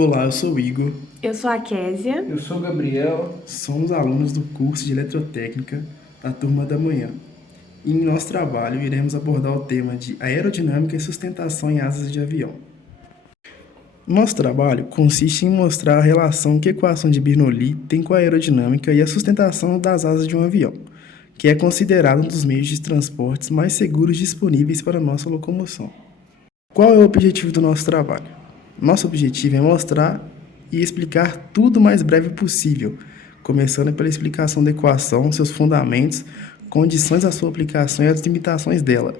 Olá, eu sou o Igor, Eu sou a Késia. Eu sou o Gabriel. somos alunos do curso de Eletrotécnica da turma da manhã. E em nosso trabalho iremos abordar o tema de aerodinâmica e sustentação em asas de avião. Nosso trabalho consiste em mostrar a relação que a equação de Bernoulli tem com a aerodinâmica e a sustentação das asas de um avião, que é considerado um dos meios de transportes mais seguros disponíveis para a nossa locomoção. Qual é o objetivo do nosso trabalho? Nosso objetivo é mostrar e explicar tudo o mais breve possível, começando pela explicação da equação, seus fundamentos, condições da sua aplicação e as limitações dela,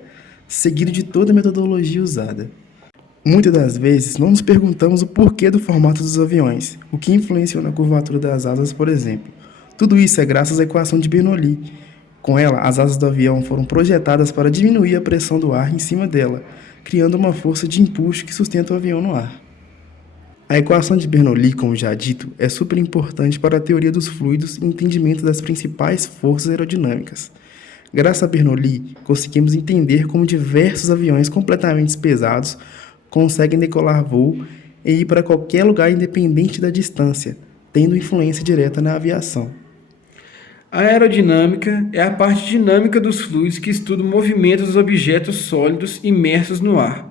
seguido de toda a metodologia usada. Muitas das vezes, não nos perguntamos o porquê do formato dos aviões, o que influenciou na curvatura das asas, por exemplo. Tudo isso é graças à equação de Bernoulli. Com ela, as asas do avião foram projetadas para diminuir a pressão do ar em cima dela, criando uma força de empuxo que sustenta o avião no ar. A equação de Bernoulli, como já dito, é super importante para a teoria dos fluidos e entendimento das principais forças aerodinâmicas. Graças a Bernoulli, conseguimos entender como diversos aviões completamente pesados conseguem decolar voo e ir para qualquer lugar independente da distância, tendo influência direta na aviação. A aerodinâmica é a parte dinâmica dos fluidos que estuda o movimento dos objetos sólidos imersos no ar.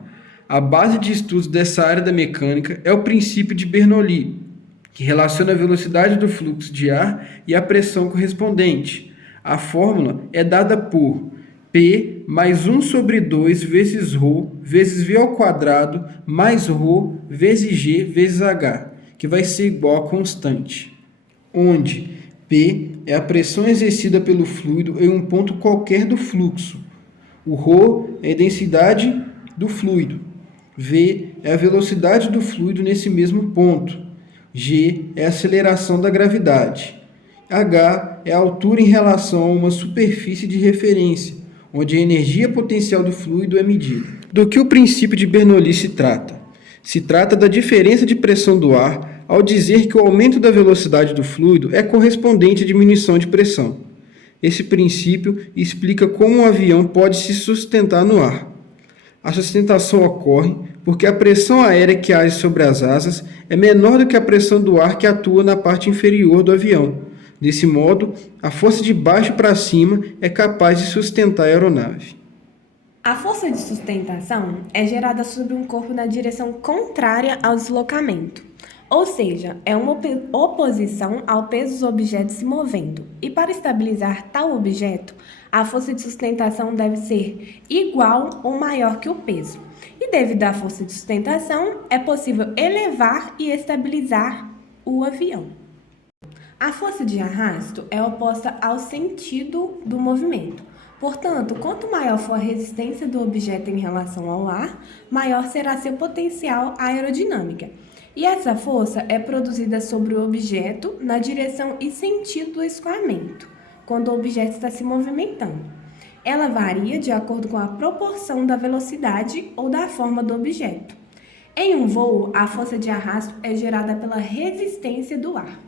A base de estudos dessa área da mecânica é o princípio de Bernoulli, que relaciona a velocidade do fluxo de ar e a pressão correspondente. A fórmula é dada por P mais 1 sobre 2 vezes ρ vezes V ao quadrado mais ρ vezes G vezes H, que vai ser igual a constante, onde P é a pressão exercida pelo fluido em um ponto qualquer do fluxo. O ρ é a densidade do fluido. V é a velocidade do fluido nesse mesmo ponto. G é a aceleração da gravidade. H é a altura em relação a uma superfície de referência, onde a energia potencial do fluido é medida. Do que o princípio de Bernoulli se trata? Se trata da diferença de pressão do ar ao dizer que o aumento da velocidade do fluido é correspondente à diminuição de pressão. Esse princípio explica como um avião pode se sustentar no ar. A sustentação ocorre porque a pressão aérea que age sobre as asas é menor do que a pressão do ar que atua na parte inferior do avião. Desse modo, a força de baixo para cima é capaz de sustentar a aeronave. A força de sustentação é gerada sobre um corpo na direção contrária ao deslocamento, ou seja, é uma oposição ao peso dos objetos se movendo. E para estabilizar tal objeto, a força de sustentação deve ser igual ou maior que o peso. E devido à força de sustentação, é possível elevar e estabilizar o avião. A força de arrasto é oposta ao sentido do movimento. Portanto, quanto maior for a resistência do objeto em relação ao ar, maior será seu potencial aerodinâmica. E essa força é produzida sobre o objeto na direção e sentido do escoamento, quando o objeto está se movimentando. Ela varia de acordo com a proporção da velocidade ou da forma do objeto. Em um voo, a força de arrasto é gerada pela resistência do ar.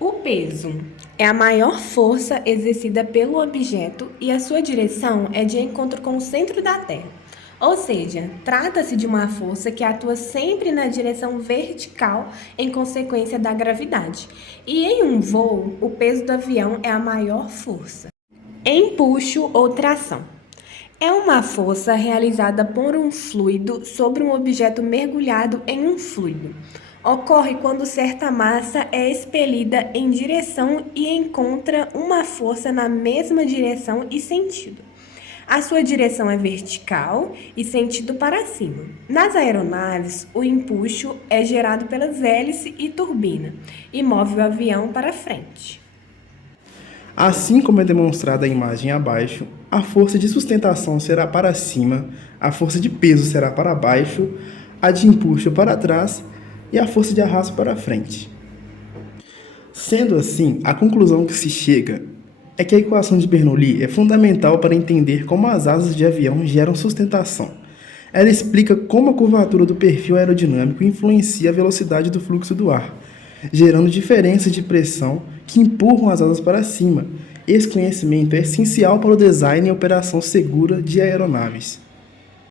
O peso é a maior força exercida pelo objeto e a sua direção é de encontro com o centro da Terra. Ou seja, trata-se de uma força que atua sempre na direção vertical em consequência da gravidade. E em um voo, o peso do avião é a maior força. Empuxo ou tração. É uma força realizada por um fluido sobre um objeto mergulhado em um fluido. Ocorre quando certa massa é expelida em direção e encontra uma força na mesma direção e sentido. A sua direção é vertical e sentido para cima. Nas aeronaves, o empuxo é gerado pelas hélices e turbina e move o avião para frente. Assim como é demonstrada a imagem abaixo, a força de sustentação será para cima, a força de peso será para baixo, a de empuxo para trás e a força de arrasto para frente. Sendo assim, a conclusão que se chega é que a equação de Bernoulli é fundamental para entender como as asas de avião geram sustentação. Ela explica como a curvatura do perfil aerodinâmico influencia a velocidade do fluxo do ar, gerando diferenças de pressão que empurram as asas para cima. Esse conhecimento é essencial para o design e operação segura de aeronaves.